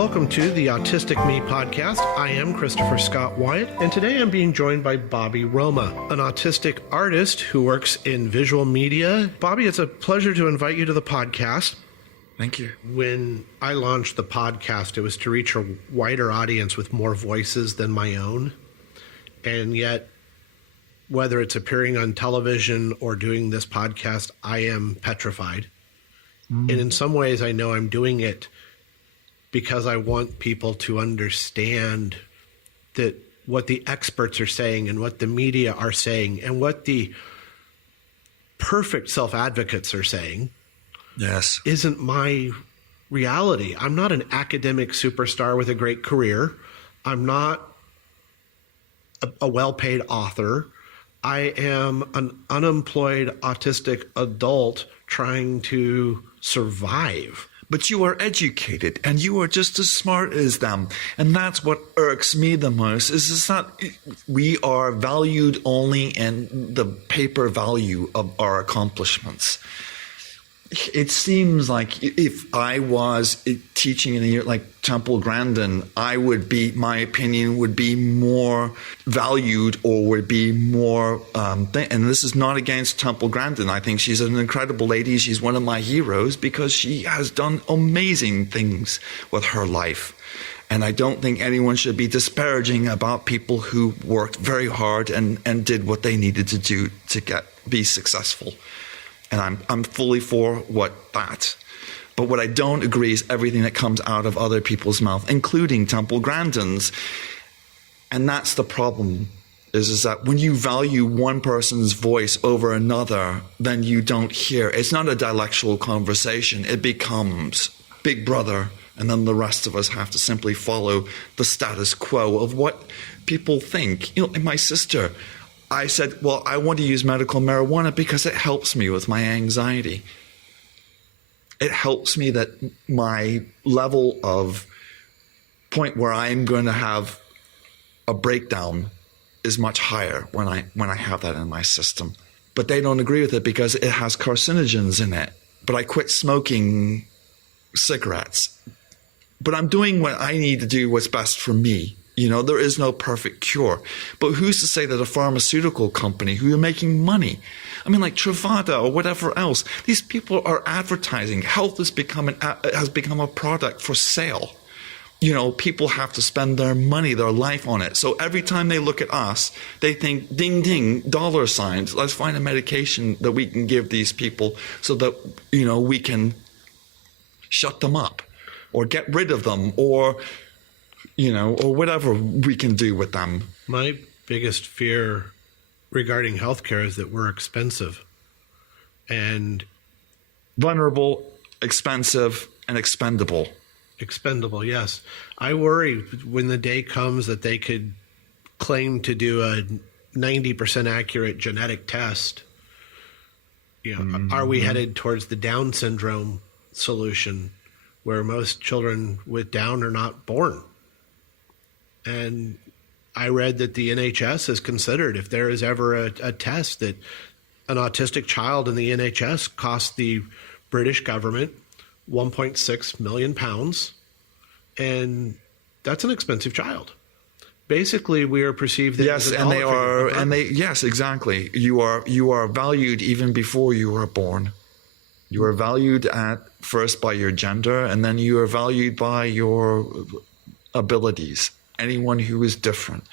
welcome to the Autistic Me podcast. I am Christopher Scott Wyatt, and today I'm being joined by Bobby Roma, an autistic artist who works in visual media. Bobby, it's a pleasure to invite you to the podcast. Thank you. When I launched the podcast, it was to reach a wider audience with more voices than my own. And yet, whether it's appearing on television or doing this podcast, I am petrified. And in some ways, I know I'm doing it because I want people to understand that what the experts are saying and what the media are saying and what the perfect self-advocates are saying isn't my reality. I'm not an academic superstar with a great career. I'm not a well-paid author. I am an unemployed autistic adult trying to survive. But you are educated and you are just as smart as them. And that's what irks me the most is it's not we are valued only in the paper value of our accomplishments. It seems like if I was teaching in a year like Temple Grandin, my opinion would be more valued or would be more, and this is not against Temple Grandin. I think she's an incredible lady. She's one of my heroes because she has done amazing things with her life. And I don't think anyone should be disparaging about people who worked very hard and did what they needed to do to be successful. And I'm fully for that. But what I don't agree is everything that comes out of other people's mouth, including Temple Grandin's. And that's the problem, is that when you value one person's voice over another, then you don't hear. It's not a dialectical conversation. It becomes Big Brother, and then the rest of us have to simply follow the status quo of what people think. You know, my sister, I said, well, I want to use medical marijuana because it helps me with my anxiety. It helps me that my level of point where I'm going to have a breakdown is much higher when I have that in my system. But they don't agree with it because it has carcinogens in it. But I quit smoking cigarettes. But I'm doing what I need to do what's best for me. You know, there is no perfect cure. But who's to say that a pharmaceutical company who are making money, I mean, like Truvada or whatever else, these people are advertising. Health has become a product for sale. You know, people have to spend their money, their life on it. So every time they look at us, they think, ding, ding, dollar signs. Let's find a medication that we can give these people so that, you know, we can shut them up or get rid of them or, you know, or whatever we can do with them. My biggest fear regarding healthcare is that we're expensive and vulnerable, expensive, and expendable. Expendable, yes. I worry when the day comes that they could claim to do a 90% accurate genetic test. You know, are we headed towards the Down syndrome solution where most children with Down are not born? And I read that the NHS has considered if there is ever a test that an autistic child in the NHS costs the British government 1.6 million pounds, and that's an expensive child. Basically, we are perceived that yes, and they are, and they yes, exactly. You are valued even before you are born. You are valued at first by your gender, and then you are valued by your abilities. Anyone who is different,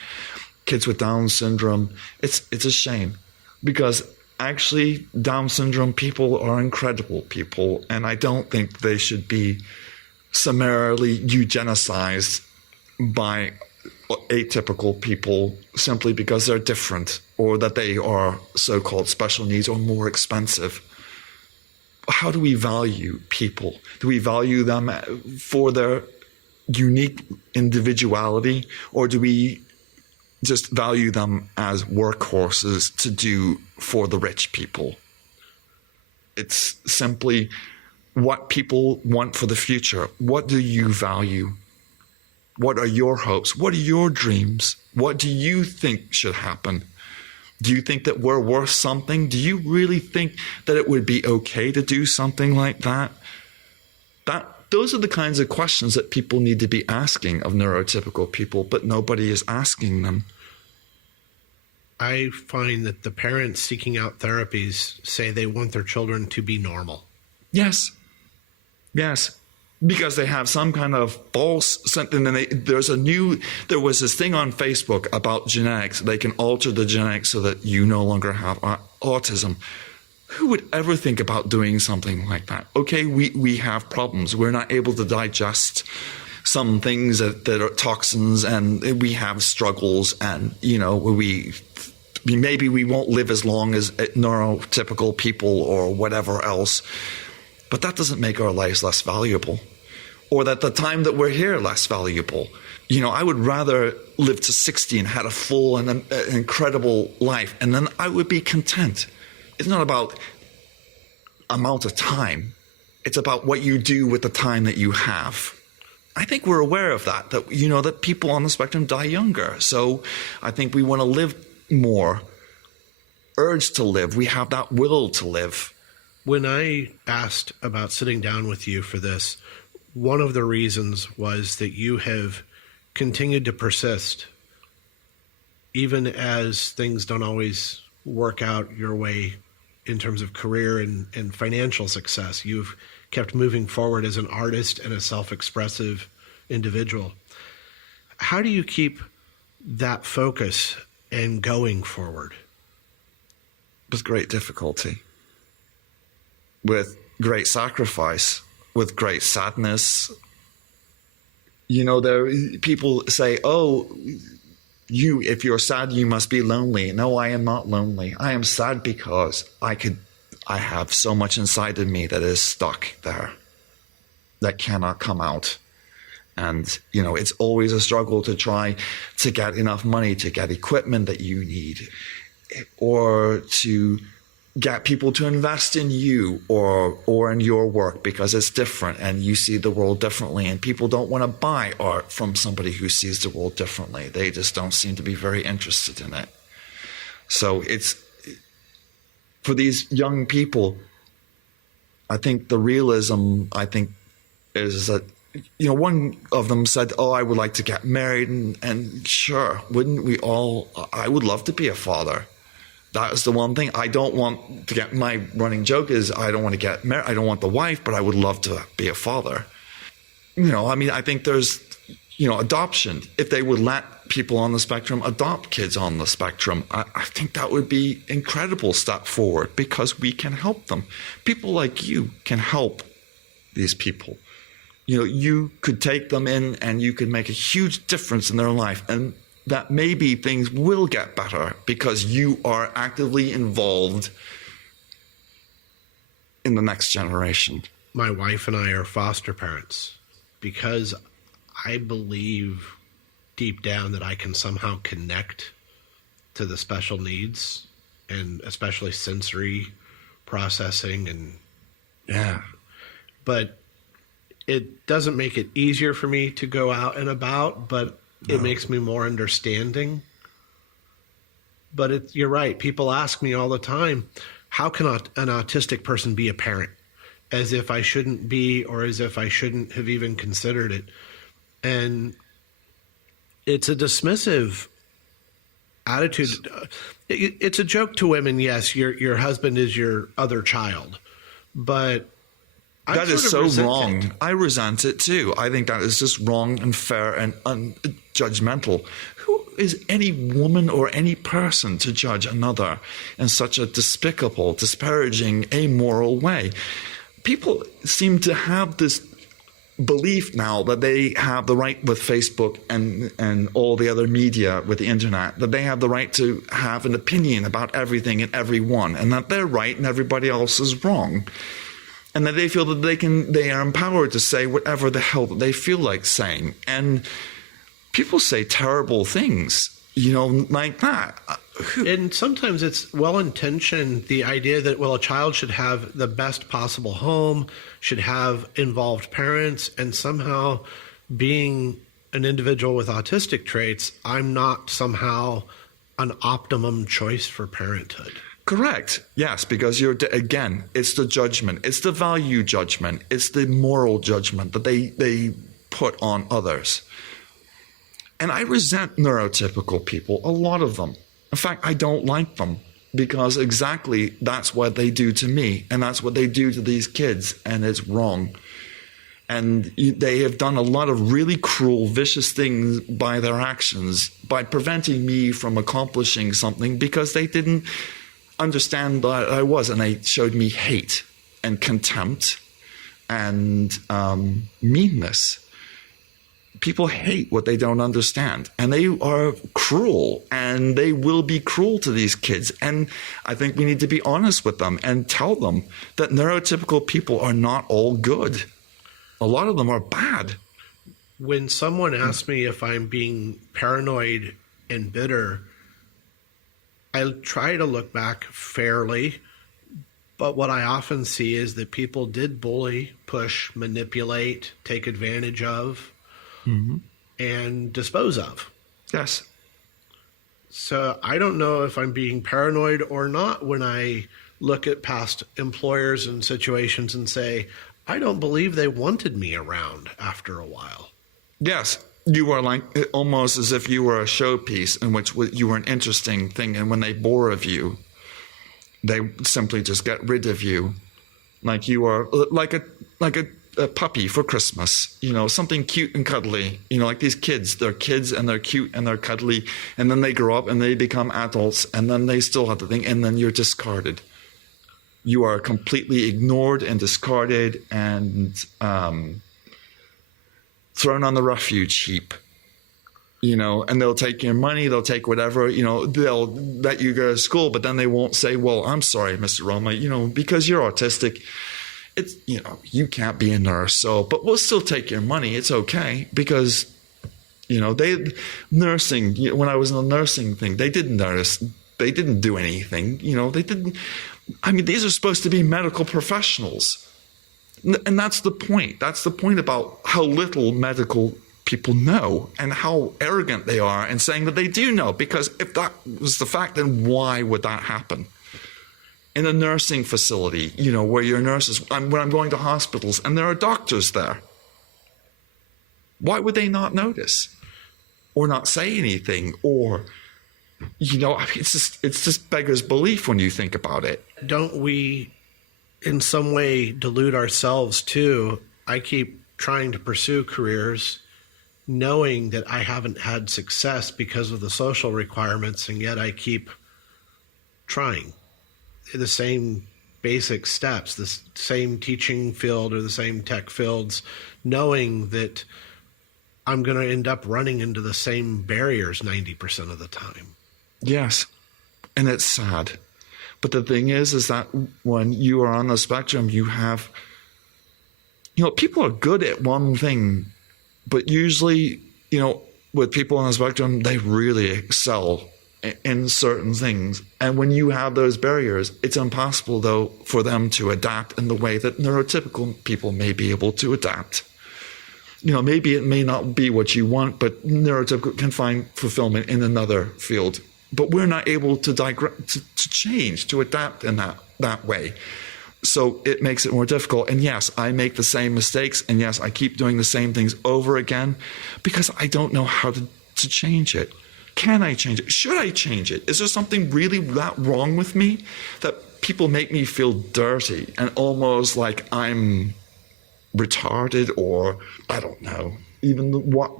kids with Down syndrome, it's a shame because actually Down syndrome people are incredible people, and I don't think they should be summarily eugenicized by atypical people simply because they're different or that they are so-called special needs or more expensive. How do we value people? Do we value them for their unique individuality, or do we just value them as workhorses to do for the rich people? It's simply what people want for the future. What do you value? What are your hopes? What are your dreams? What do you think should happen? Do you think that we're worth something? Do you really think that it would be okay to do something like that? That those are the kinds of questions that people need to be asking of neurotypical people, but nobody is asking them. I find that the parents seeking out therapies say they want their children to be normal. Yes. Yes. Because they have some kind of false something. And there was this thing on Facebook about genetics. They can alter the genetics so that you no longer have autism. Who would ever think about doing something like that? Okay, we have problems. We're not able to digest some things that are toxins, and we have struggles, and maybe we won't live as long as neurotypical people or whatever else. But that doesn't make our lives less valuable, or that the time that we're here less valuable. I would rather live to 60 and had a full and an incredible life, and then I would be content. It's not about amount of time. It's about what you do with the time that you have. I think we're aware of that that people on the spectrum die younger. So I think we want to live more, urge to live. We have that will to live. When I asked about sitting down with you for this, one of the reasons was that you have continued to persist, even as things don't always work out your way in terms of career and financial success. You've kept moving forward as an artist and a self-expressive individual. How do you keep that focus and going forward? With great difficulty, with great sacrifice, with great sadness. People say, oh, if you're sad, you must be lonely. No, I am not lonely. I am sad because I have so much inside of me that is stuck there, that cannot come out. And, it's always a struggle to try to get enough money to get equipment that you need, or to get people to invest in you or in your work, because it's different and you see the world differently. And people don't want to buy art from somebody who sees the world differently. They just don't seem to be very interested in it. So it's, for these young people, I think the realism, is that, one of them said, oh, I would like to get married. And sure, wouldn't we all? I would love to be a father. That is the one thing. I don't want to get, my running joke is I don't want to get married. I don't want the wife, but I would love to be a father. I think there's, adoption. If they would let people on the spectrum adopt kids on the spectrum, I think that would be an incredible step forward, because we can help them. People like you can help these people. You could take them in and you could make a huge difference in their life. And that maybe things will get better because you are actively involved in the next generation. My wife and I are foster parents because I believe deep down that I can somehow connect to the special needs, and especially sensory processing. And yeah, but it doesn't make it easier for me to go out and about, but it makes me more understanding. But you're right. People ask me all the time, how can an autistic person be a parent? As if I shouldn't be, or as if I shouldn't have even considered it. And it's a dismissive attitude. It's a joke to women. Yes, your husband is your other child, but that is so wrong. I resent it too. I think that is just wrong and fair and unjudgmental. Who is any woman or any person to judge another in such a despicable, disparaging, amoral way? People seem to have this belief now that they have the right with Facebook and all the other media with the internet, that they have the right to have an opinion about everything and everyone, and that they're right and everybody else is wrong. And that they feel that they are empowered to say whatever the hell that they feel like saying. And people say terrible things, like that. And sometimes it's well-intentioned, the idea that, a child should have the best possible home, should have involved parents, and somehow being an individual with autistic traits, I'm not somehow an optimum choice for parenthood. Correct. Yes, because again, it's the judgment. It's the value judgment. It's the moral judgment that they put on others. And I resent neurotypical people, a lot of them. In fact, I don't like them because exactly that's what they do to me, and that's what they do to these kids, and it's wrong. And they have done a lot of really cruel, vicious things by their actions, by preventing me from accomplishing something because they didn't understand that I was, and they showed me hate and contempt and meanness. People hate what they don't understand, and they are cruel, and they will be cruel to these kids. And I think we need to be honest with them and tell them that neurotypical people are not all good. A lot of them are bad. When someone asks me if I'm being paranoid and bitter, I try to look back fairly, but what I often see is that people did bully, push, manipulate, take advantage of, and dispose of. Yes. So I don't know if I'm being paranoid or not when I look at past employers and situations and say, I don't believe they wanted me around after a while. Yes. You are like almost as if you were a showpiece in which you were an interesting thing. And when they bore of you, they simply just get rid of you. Like you are like a puppy for Christmas, something cute and cuddly, like these kids, they're kids and they're cute and they're cuddly. And then they grow up and they become adults and then they still have the thing. And then you're discarded. You are completely ignored and discarded and thrown on the refuge heap, and they'll take your money, they'll take whatever, they'll let you go to school, but then they won't say, well, I'm sorry, Mr. Roma, because you're autistic, it's, you can't be a nurse, but we'll still take your money. It's okay because, nursing, when I was in the nursing thing, they didn't nurse, they didn't do anything, these are supposed to be medical professionals. And that's the point. That's the point about how little medical people know and how arrogant they are and saying that they do know. Because if that was the fact, then why would that happen? In a nursing facility, where your nurses, when I'm going to hospitals and there are doctors there, why would they not notice or not say anything? Or, it's just beggars belief when you think about it. Don't we in some way delude ourselves too? I keep trying to pursue careers knowing that I haven't had success because of the social requirements, and yet I keep trying the same basic steps, the same teaching field or the same tech fields, knowing that I'm going to end up running into the same barriers 90% of the time. Yes, and it's sad. But the thing is that when you are on the spectrum, you have, people are good at one thing, but usually, with people on the spectrum, they really excel in certain things. And when you have those barriers, it's impossible, though, for them to adapt in the way that neurotypical people may be able to adapt. Maybe it may not be what you want, but neurotypical can find fulfillment in another field. But we're not able to change, to adapt in that way. So it makes it more difficult. And yes, I make the same mistakes. And yes, I keep doing the same things over again because I don't know how to change it. Can I change it? Should I change it? Is there something really that wrong with me that people make me feel dirty and almost like I'm retarded or I don't know. Even what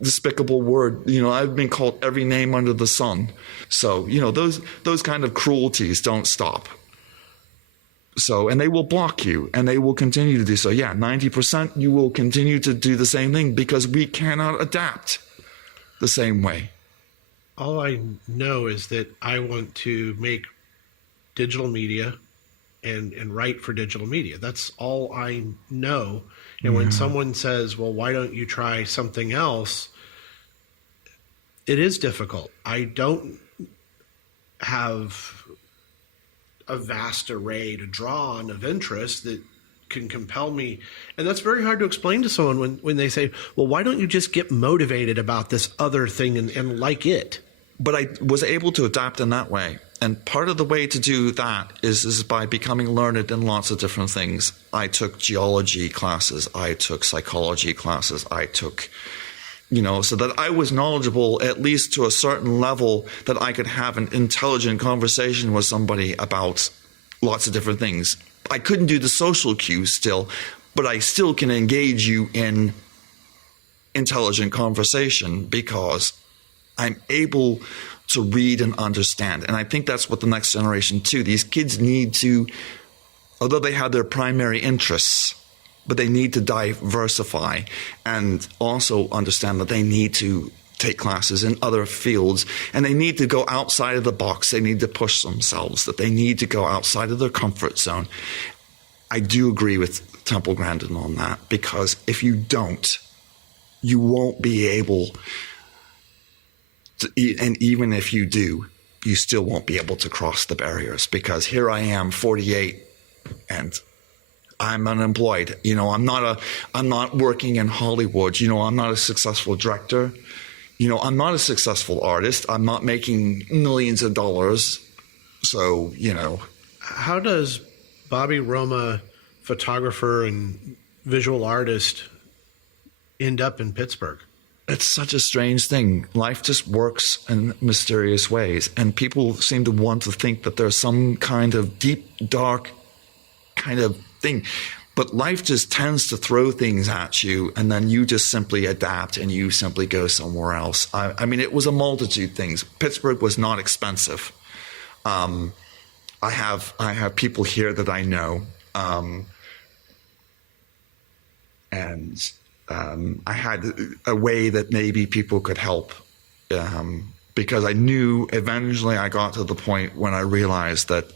despicable word, I've been called every name under the sun. So, those kind of cruelties don't stop. So, and they will block you and they will continue to do so. Yeah, 90% you will continue to do the same thing because we cannot adapt the same way. All I know is that I want to make digital media and write for digital media. That's all I know. And when someone says, well, why don't you try something else? It is difficult. I don't have a vast array to draw on of interest that can compel me. And that's very hard to explain to someone when they say, well, why don't you just get motivated about this other thing and like it? But I was able to adapt in that way. And part of the way to do that is by becoming learned in lots of different things. I took geology classes. I took psychology classes. I took, so that I was knowledgeable at least to a certain level that I could have an intelligent conversation with somebody about lots of different things. I couldn't do the social cues still, but I still can engage you in intelligent conversation because I'm able to read and understand. And I think that's what the next generation too. These kids need to, although they have their primary interests, but they need to diversify and also understand that they need to take classes in other fields, and they need to go outside of the box. They need to push themselves, that they need to go outside of their comfort zone. I do agree with Temple Grandin on that, because if you don't, you won't be able and even if you do, you still won't be able to cross the barriers, because here I am, 48, and I'm unemployed. I'm not working in Hollywood. I'm not a successful director. I'm not a successful artist. I'm not making millions of dollars. So, How does Bobby Roma, photographer and visual artist, end up in Pittsburgh? It's such a strange thing. Life just works in mysterious ways. And people seem to want to think that there's some kind of deep, dark kind of thing. But life just tends to throw things at you, and then you just simply adapt and you simply go somewhere else. I mean, it was a multitude of things. Pittsburgh was not expensive. I have people here that I know. I had a way that maybe people could help, because I knew eventually I got to the point when I realized that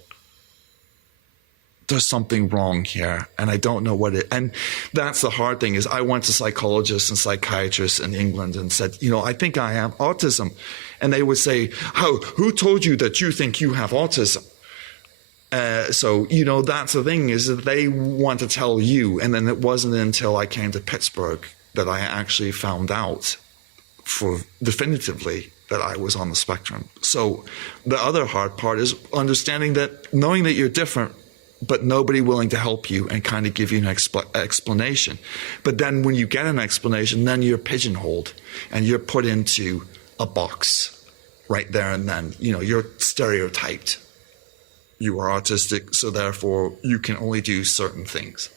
there's something wrong here, and I don't know what it. And that's the hard thing, is I went to psychologists and psychiatrists in England and said, I think I have autism, and they would say, who told you that you think you have autism? So that's the thing, is that they want to tell you. And then it wasn't until I came to Pittsburgh that I actually found out definitively that I was on the spectrum. So the other hard part is knowing that you're different, but nobody willing to help you and kind of give you an explanation. But then when you get an explanation, then you're pigeonholed and you're put into a box right there and then. You're stereotyped. You are autistic, so therefore you can only do certain things.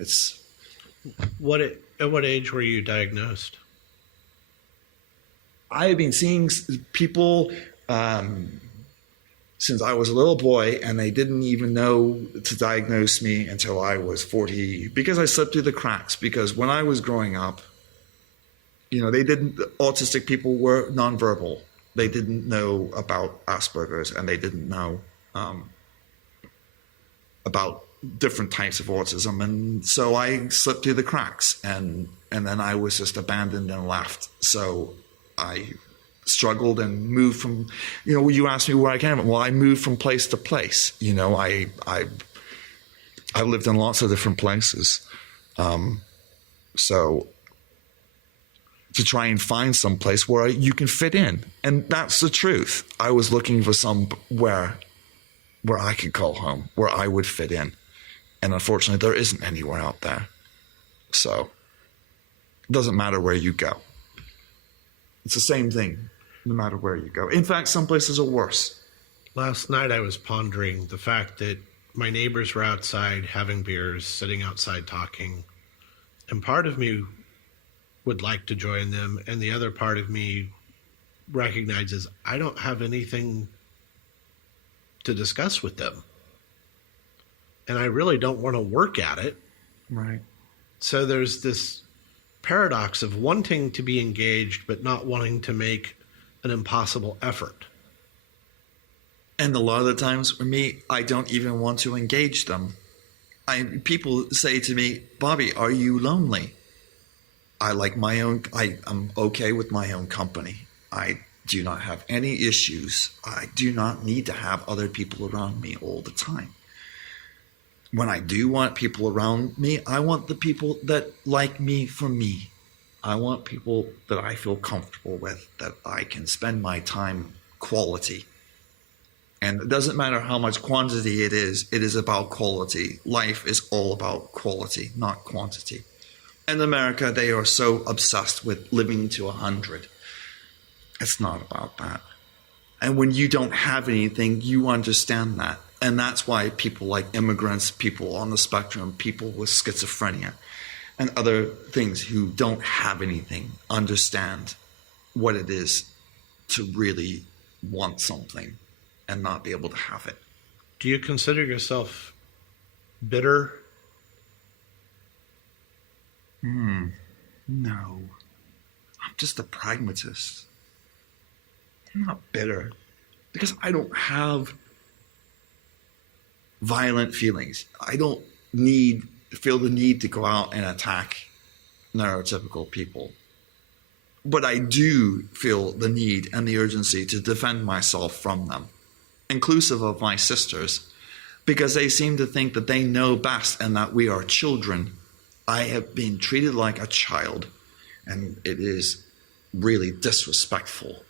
At what age were you diagnosed? I've been seeing people since I was a little boy, and they didn't even know to diagnose me until I was 40, because I slipped through the cracks. Because when I was growing up, autistic people were nonverbal. They didn't know about Asperger's, and they didn't know about different types of autism. And so I slipped through the cracks, and then I was just abandoned and left. So I struggled and moved from, you asked me where I came from. Well, I moved from place to place. I lived in lots of different places. So to try and find some place where you can fit in. And that's the truth. I was looking for somewhere where I could call home, where I would fit in. And unfortunately, there isn't anywhere out there. So it doesn't matter where you go. It's the same thing, no matter where you go. In fact, some places are worse. Last night I was pondering the fact that my neighbors were outside having beers, sitting outside talking. And part of me would like to join them, and the other part of me recognizes I don't have anything to discuss with them. And I really don't want to work at it. Right. So there's this paradox of wanting to be engaged, but not wanting to make an impossible effort. And a lot of the times for me, I don't even want to engage them. People say to me, Bobby, are you lonely? I'm okay with my own company. I do not have any issues. I do not need to have other people around me all the time. When I do want people around me, I want the people that like me for me. I want people that I feel comfortable with, that I can spend my time quality. And it doesn't matter how much quantity it is about quality. Life is all about quality, not quantity. In America, they are so obsessed with living to 100. It's not about that. And when you don't have anything, you understand that. And that's why people like immigrants, people on the spectrum, people with schizophrenia, and other things who don't have anything understand what it is to really want something and not be able to have it. Do you consider yourself bitter? No. I'm just a pragmatist. I'm not bitter because I don't have violent feelings. I don't feel the need to go out and attack neurotypical people. But I do feel the need and the urgency to defend myself from them, inclusive of my sisters, because they seem to think that they know best and that we are children. I have been treated like a child, and it is really disrespectful.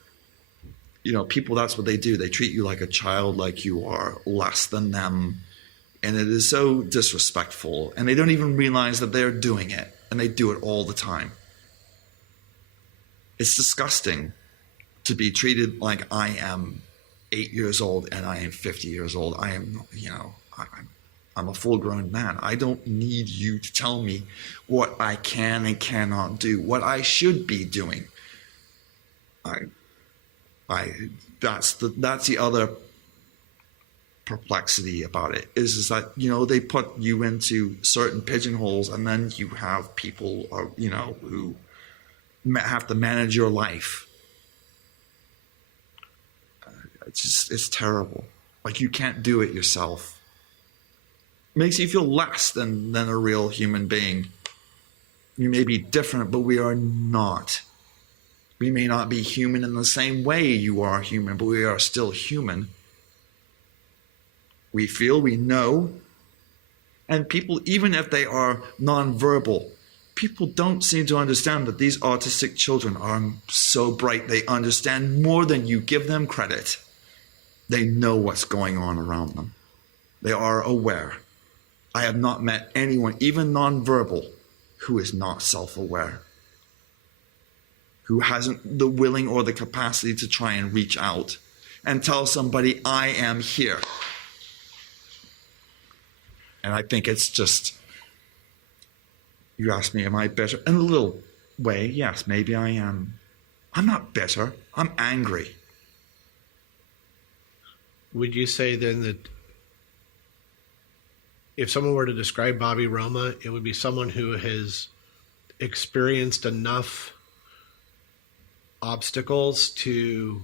You know, people, that's what they do. They treat you like a child, like you are less than them. And it is so disrespectful. And they don't even realize that they're doing it. And they do it all the time. It's disgusting to be treated like I am 8 years old and I am 50 years old. I am, I'm a full-grown man. I don't need you to tell me what I can and cannot do, what I should be doing. That's the other perplexity about it is that, they put you into certain pigeonholes, and then you have people, who have to manage your life. It's terrible. Like, you can't do it yourself. It makes you feel less than a real human being. You may be different, but we are not. We may not be human in the same way you are human, but we are still human. We feel, we know. And people, even if they are nonverbal, people don't seem to understand that these autistic children are so bright. They understand more than you give them credit. They know what's going on around them. They are aware. I have not met anyone, even nonverbal, who is not self-aware, who hasn't the willing or the capacity to try and reach out and tell somebody, I am here. And I think it's just, you ask me, am I bitter? In a little way, yes, maybe I am. I'm not bitter. I'm angry. Would you say then that if someone were to describe Bobby Roma, it would be someone who has experienced enough obstacles to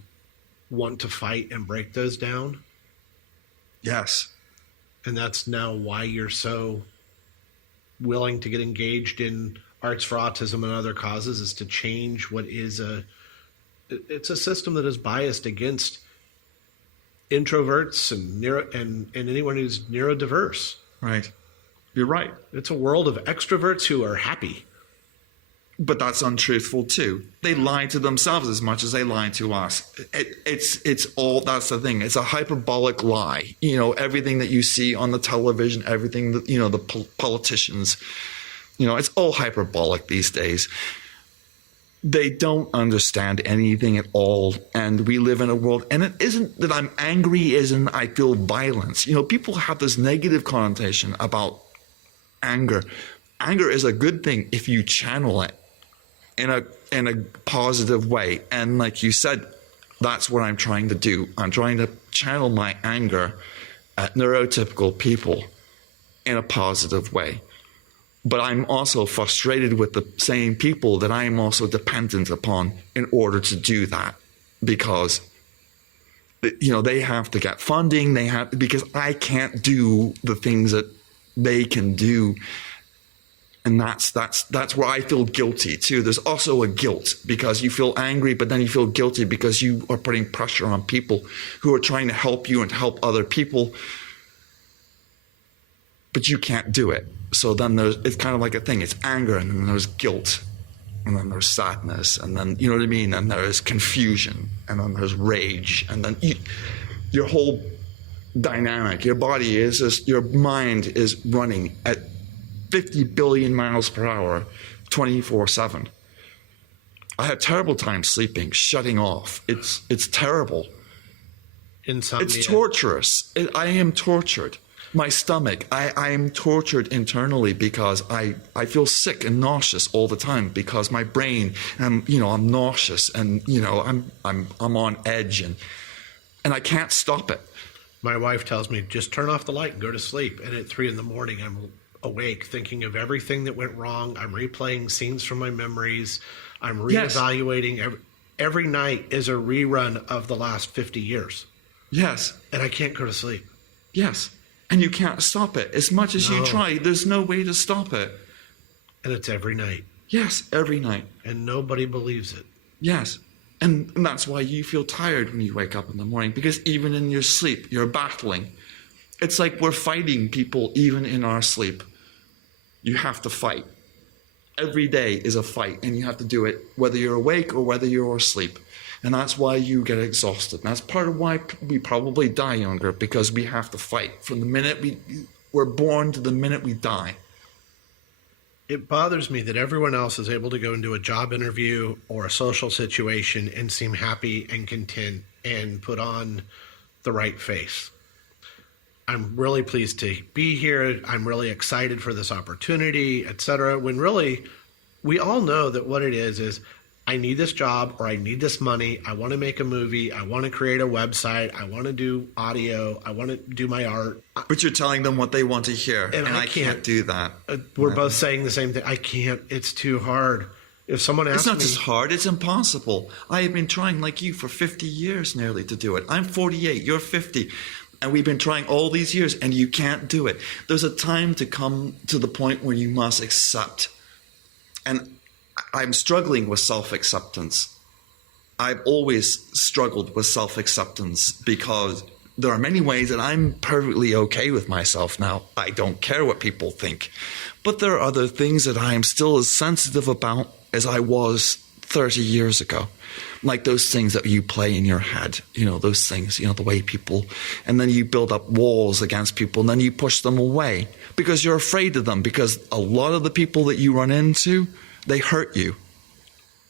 want to fight and break those down? Yes. And that's now why you're so willing to get engaged in Arts for Autism and other causes, is to change what is it's a system that is biased against introverts and anyone who's neurodiverse. Right. You're right. It's a world of extroverts who are happy. But that's untruthful too. They lie to themselves as much as they lie to us. It's all, that's the thing. It's a hyperbolic lie. Everything that you see on the television, everything that, the politicians, it's all hyperbolic these days. They don't understand anything at all. And we live in a world, and it isn't that I'm angry, isn't I feel violence. People have this negative connotation about anger. Anger is a good thing if you channel it in a positive way. And like you said, that's what I'm trying to do. I'm trying to channel my anger at neurotypical people in a positive way. But I'm also frustrated with the same people that I am also dependent upon in order to do that, because they have to get funding. Because I can't do the things that they can do. And that's where I feel guilty too. There's also a guilt because you feel angry, but then you feel guilty because you are putting pressure on people who are trying to help you and help other people, but you can't do it. So then it's kind of like a thing. It's anger, and then there's guilt, and then there's sadness, and then, you know what I mean? And there's confusion, and then there's rage, and then your whole dynamic, your body is just, your mind is running at 50 billion miles per hour, 24/7. I have terrible time sleeping, shutting off. It's terrible. Insomnia. It's torturous. I am tortured. My stomach, I am tortured internally because I feel sick and nauseous all the time because my brain, I'm nauseous and I'm on edge and I can't stop it. My wife tells me, just turn off the light and go to sleep. And at 3 a.m, I'm awake thinking of everything that went wrong. I'm replaying scenes from my memories. I'm reevaluating. Yes. Every night is a rerun of the last 50 years. Yes. And I can't go to sleep. Yes. And you can't stop it. As much as you try, there's no way to stop it. And it's every night. Yes, every night. And nobody believes it. Yes. And that's why you feel tired when you wake up in the morning, because even in your sleep, you're battling. It's like we're fighting people even in our sleep. You have to fight. Every day is a fight, and you have to do it whether you're awake or whether you're asleep. And that's why you get exhausted. And that's part of why we probably die younger, because we have to fight from the minute we're born to the minute we die. It bothers me that everyone else is able to go into a job interview or a social situation and seem happy and content and put on the right face. I'm really pleased to be here. I'm really excited for this opportunity, etc. When really, we all know that what it is I need this job or I need this money. I want to make a movie. I want to create a website. I want to do audio. I want to do my art. But you're telling them what they want to hear. And I can't do that. We're both saying the same thing. I can't. It's too hard. If someone asks me... It's not just hard. It's impossible. I have been trying like you for 50 years nearly to do it. I'm 48. You're 50. And we've been trying all these years and you can't do it. There's a time to come to the point where you must accept. And I'm struggling with self-acceptance. I've always struggled with self-acceptance because there are many ways that I'm perfectly okay with myself now. I don't care what people think. But there are other things that I am still as sensitive about as I was 30 years ago. Like those things that you play in your head, those things, the way people, and then you build up walls against people and then you push them away because you're afraid of them, because a lot of the people that you run into, they hurt you.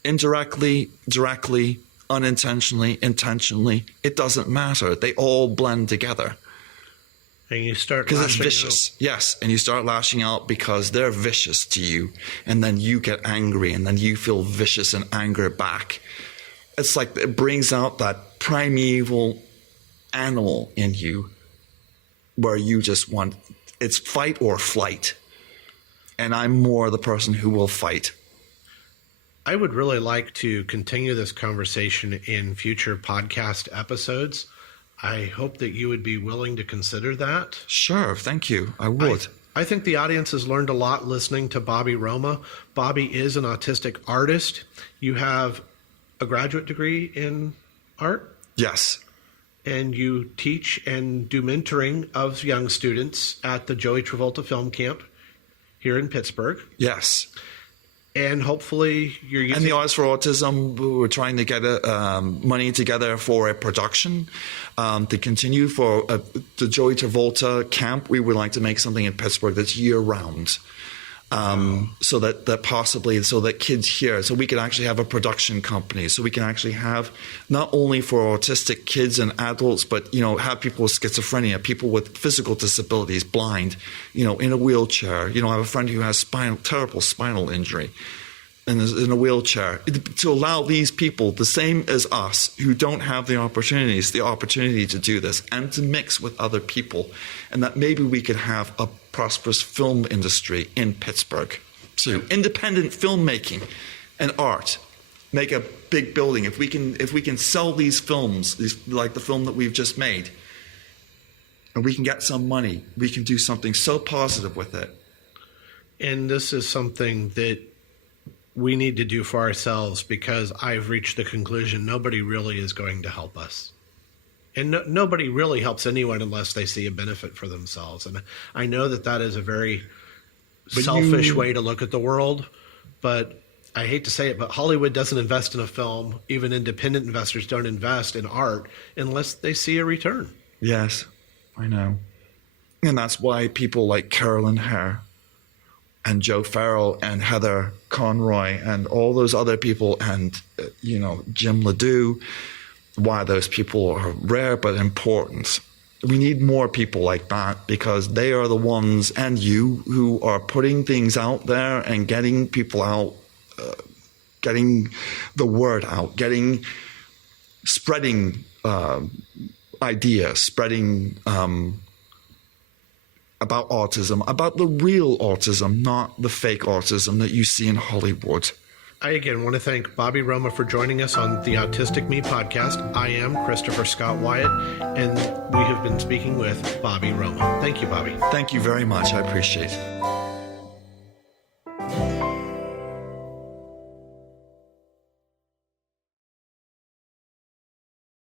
Indirectly, directly, unintentionally, intentionally, it doesn't matter. They all blend together. And you start because it's vicious. Yes, and you start lashing out because they're vicious to you, and then you get angry, and then you feel vicious and anger back. It's like it brings out that primeval animal in you where you just want, it's fight or flight. And I'm more the person who will fight. I would really like to continue this conversation in future podcast episodes. I hope that you would be willing to consider that. Sure, thank you. I would. I think the audience has learned a lot listening to Bobby Roma. Bobby is an autistic artist. You have a graduate degree in art? Yes. And you teach and do mentoring of young students at the Joey Travolta Film Camp here in Pittsburgh. Yes. And hopefully you're using... And the Arts for Autism, we're trying to get money together for a production to continue for the Joey Travolta camp. We would like to make something in Pittsburgh that's year-round. So that kids here, so we can actually have a production company, so we can actually have not only for autistic kids and adults, but have people with schizophrenia, people with physical disabilities, blind, in a wheelchair. I have a friend who has terrible spinal injury and is in a wheelchair. To allow these people, the same as us, who don't have the opportunity to do this and to mix with other people, and that maybe we could have a prosperous film industry in Pittsburgh. So independent filmmaking and art, make a big building. If we can sell these films, like the film that we've just made, and we can get some money, we can do something so positive with it. And this is something that we need to do for ourselves, because I've reached the conclusion nobody really is going to help us. And nobody really helps anyone unless they see a benefit for themselves. And I know that is a very selfish way to look at the world, but I hate to say it, but Hollywood doesn't invest in a film. Even independent investors don't invest in art unless they see a return. Yes, I know. And that's why people like Carolyn Hare and Joe Farrell and Heather Conroy and all those other people and, Jim Ledoux, why those people are rare but important. We need more people like that because they are the ones, and you, who are putting things out there and getting people out, getting the word out, spreading ideas, spreading about autism, about the real autism, not the fake autism that you see in Hollywood. I again want to thank Bobby Roma for joining us on the Autistic Me podcast. I am Christopher Scott Wyatt, and we have been speaking with Bobby Roma. Thank you, Bobby. Thank you very much. I appreciate it.